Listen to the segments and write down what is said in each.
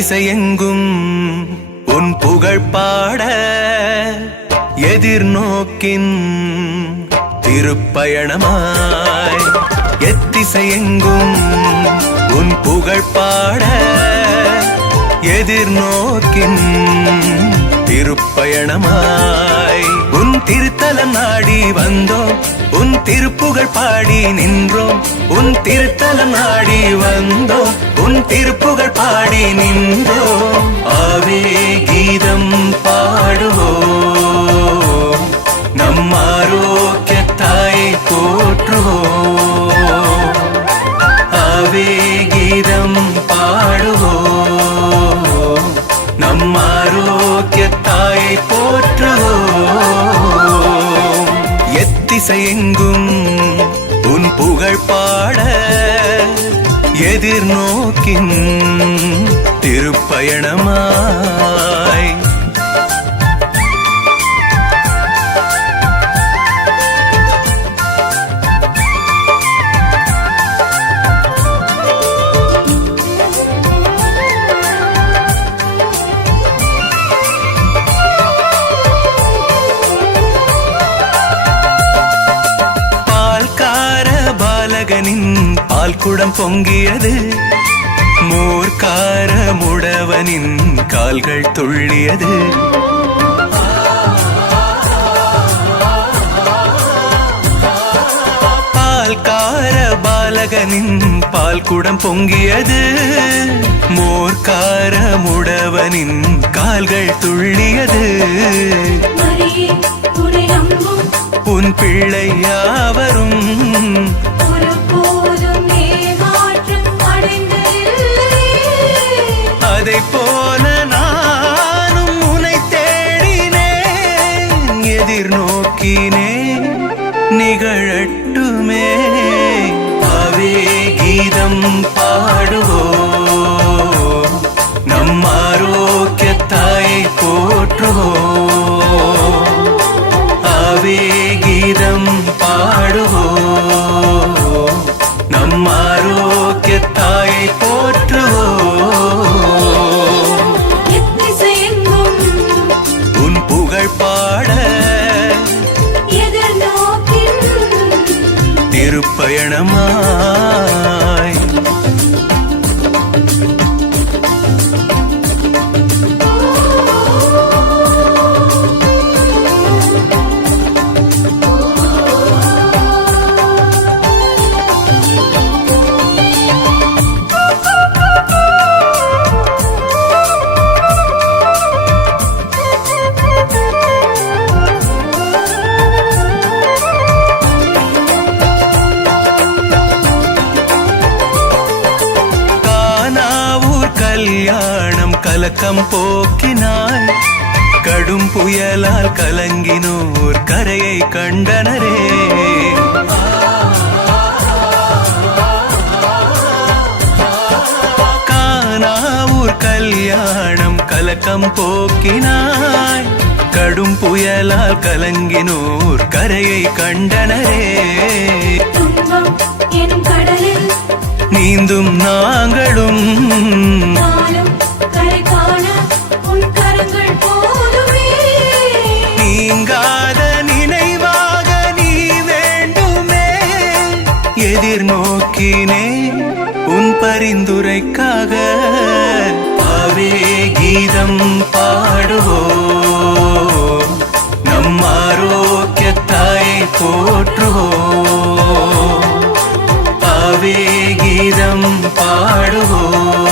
எத்திசையெங்கும் உன் புகழ் பாட எதிர்நோக்கின் திருப்பயணமாய். எத்திசையெங்கும் உன் புகழ் பாட எதிர்நோக்கின் திருப்பயணமாய். உன் திருத்தலம் நாடி வந்தோம், உன் திருப்புகழ் பாடி நின்றோம். உன் திருத்தலம் நாடி வந்தோம், உன் திருப்புகழ் பாடி நின்றோம். ஆவே கீதம் பாடுவோம், நம் ஆரோக்கியத்தாயை போற்றுவோம். ஆவே கீதம் பாடுவோம், நம் ஆரோக்கியத்தாயை போற்றுவோம். எத்திசையெங்கும் உன் புகழ் பாட எதிர்நோக்கின் திருப்பயணமாய். பால் குடம் பொங்கியது, மோர்க்கார முடவனின் கால்கள் துள்ளியது. பால்கார பாலகனின் பால் குடம் பொங்கியது, மோர்க்கார முடவனின் கால்கள் துள்ளியது. உன் பிள்ளை யாவரும் அதை போல நானும் உன்னை தேடினேன், எதிர்நோக்கினேன் நிகழட்டுமே. ஆவே கீதம் பாடுவோம், நம் ஆரோக்கியத்தாயை போற்றுவோம். ஆவே கீதம் பாடுவோம், நம் ஆரோக்கியத்தாயை போற்றுவோம். உன் புகழ் பாட திருப்பயணமாய். கல்யாணம் கலக்கம் போக்கினாய், கடும் புயலால் கலங்கினோர் கரையை கண்டனரே. கானாவூர் கல்யாணம் கலக்கம் போக்கினாய், கடும் புயலால் கலங்கினோர் கரையை கண்டனரே. நீந்தும் நாங்களும் நீங்காத நினைவாக நீ வேண்டுமே. எதிர்நோக்கினே உன் பரிந்துரைக்காக. ஆவே கீதம் பாடுவோம், நம் ஆரோக்கியத்தாயை போற்றுவோம். ஆவே கீதம் பாடுவோம்,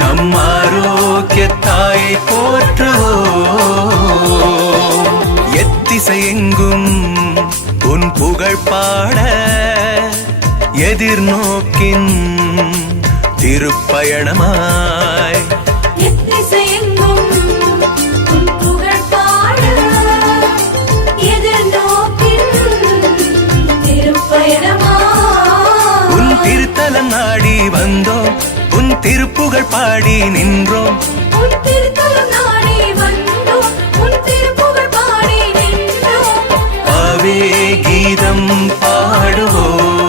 நம் ஆரோக்கியத்தாயை போற்றுவோம். எத்திசையெங்கும் உன் புகழ் பாட எதிர்நோக்கின் திருப்பயணமாய். உன் திருத்தலம் நாடி வந்தோம், உன் திருப்புகழ் பாடி நின்றோம். ஆவே கீதம் பாடுவோம்,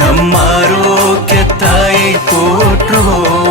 நம் ஆரோக்கியத்தாயை போற்றுவோம். போற்றுவோம்